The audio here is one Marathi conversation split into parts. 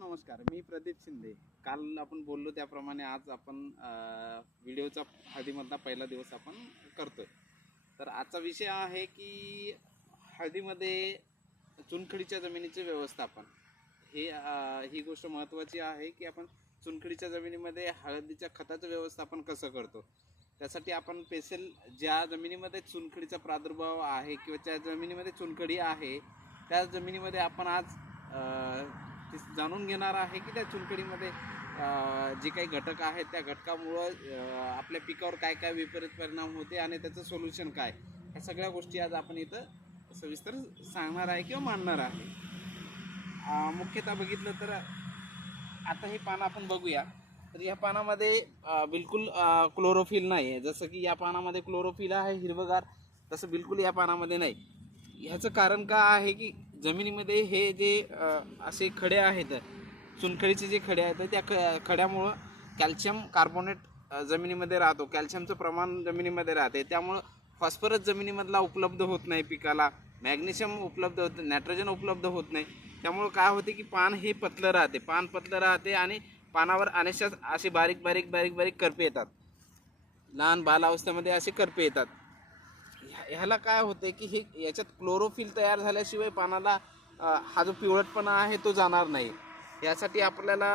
नमस्कार मी प्रदीप शिंदे. काल आपण बोललो त्याप्रमाणे आज आपण व्हिडिओचा हळदीमधला पहिला दिवस आपण करतोय. तर आजचा विषय आहे की हळदीमध्ये चुनखडीच्या जमिनीचे व्यवस्थापन. हे ही गोष्ट महत्त्वाची आहे की आपण चुनखडीच्या जमिनीमध्ये हळदीच्या खताचं व्यवस्थापन कसं करतो? त्यासाठी आपण पेसेल ज्या जमिनीमध्ये चुनखडीचा प्रादुर्भाव आहे किंवा ज्या जमिनीमध्ये चुनखडी आहे त्या जमिनीमध्ये आपण आज जाणून घेणार आहे की त्या चुनखडीमध्ये जे काही घटक आहेत त्या घटकामुळं आपल्या पिकावर काय काय विपरीत परिणाम होते आणि त्याचं सोल्युशन काय? ह्या सगळ्या गोष्टी आज आपण इथं सविस्तर सांगणार आहे किंवा मांडणार आहे. मुख्यतः बघितलं तर आता हे पान आपण बघूया. तर या पानामध्ये बिलकुल क्लोरोफिल नाही आहे जसं की या पानामध्ये क्लोरोफिल आहे हिरवगार तसं बिलकुल या पानामध्ये नाही. ह्याचं कारण का आहे की जमिनीमध्ये हे जे असे खडे आहेत चुनखडीचे जे खडे आहेत त्या ख खड्यामुळं कॅल्शियम कार्बोनेट जमिनीमध्ये राहतो. कॅल्शियमचं प्रमाण जमिनीमध्ये राहते. त्यामुळं फॉस्फरस जमिनीमधला उपलब्ध होत नाही पिकाला. मॅग्नेशियम उपलब्ध होत नायट्रोजन उपलब्ध होत नाही. त्यामुळं काय होते की पान हे पतलं राहते. पान पतलं राहते आणि पानावर अनेकशाच असे बारीक बारीक बारीक बारीक करपे येतात. लहान बालावस्थेमध्ये असे करपे येतात. ह्याला काय होते की हे याच्यात क्लोरोफिल तयार झाल्याशिवाय पानाला हा जो पिवळटपणा आहे तो जाणार नाही. यासाठी आपल्याला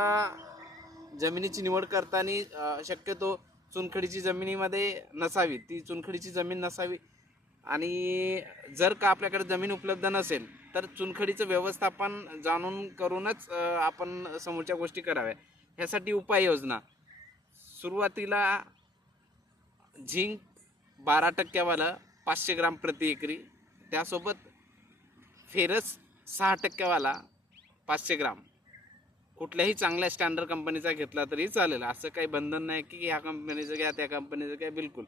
जमिनीची निवड करताना शक्यतो चुनखडीची जमिनीमध्ये नसावी. ती चुनखडीची जमीन नसावी. आणि जर का आपल्याकडे जमीन उपलब्ध नसेल तर चुनखडीचं व्यवस्थापन जाणून करूनच आपण समोरच्या गोष्टी कराव्या. ह्यासाठी उपाययोजना. सुरुवातीला झिंक बारा टक्क्यावालं पाचशे ग्राम प्रति एकरी. त्यासोबत फेरस सहा टक्क्यावाला पाचशे ग्राम. कुठल्याही चांगल्या स्टँडर्ड कंपनीचा घेतला तरी चालेल. असं काही बंधन नाही की ह्या कंपनीचं घ्या त्या कंपनीचं घ्या बिलकुल.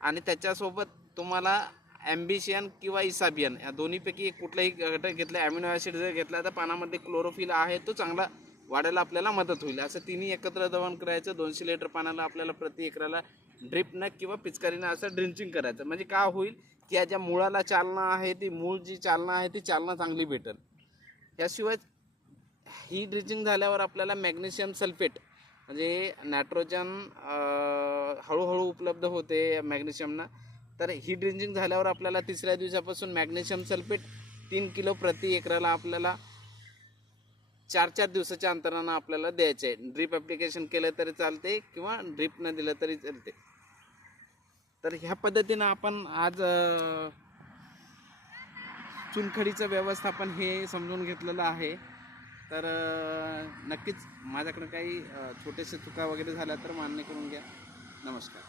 आणि त्याच्यासोबत तुम्हाला ॲम्बिशियन किंवा इसाबियन या दोन्हीपैकी एक कुठलाही घटक घेतला ॲमिनो ॲसिड जर घेतला तर पानामध्ये क्लोरोफिल आहे तो चांगला वाढायला आपल्याला मदत होईल. असं तिन्ही एकत्र दवण करायचं दोनशे लिटर पाण्याला आपल्याला प्रति एकराला ड्रिपनं किंवा पिचकारीनं असं ड्रिंचिंग करायचं. म्हणजे का होईल? की या ज्या मुळाला चालना आहे ती मूळ जी चालना आहे ती चालना चांगली भेटेल. याशिवाय ही ड्रिचिंग झाल्यावर आपल्याला मॅग्नेशियम सल्फेट म्हणजे नायट्रोजन हळूहळू उपलब्ध होते मॅग्नेशियमना. तर ही ड्रिंचिंग झाल्यावर आपल्याला तिसऱ्या दिवसापासून मॅग्नेशियम सल्फेट तीन किलो प्रति एकराला आपल्याला चार चार दिवसाच्या अंतरानं आपल्याला द्यायचे आहे. ड्रीप ॲप्लिकेशन केलं तरी चालते किंवा ड्रीप न दिलं तरी चालते. तर ह्या पद्धतीनं आपण आज चुनखडीचं व्यवस्थापन हे समजून घेतलेलं आहे. तर नक्कीच माझ्याकडं काही छोट्याशा छोटेसे चुका वगैरे झाल्या तर मान्य करून घ्या. नमस्कार.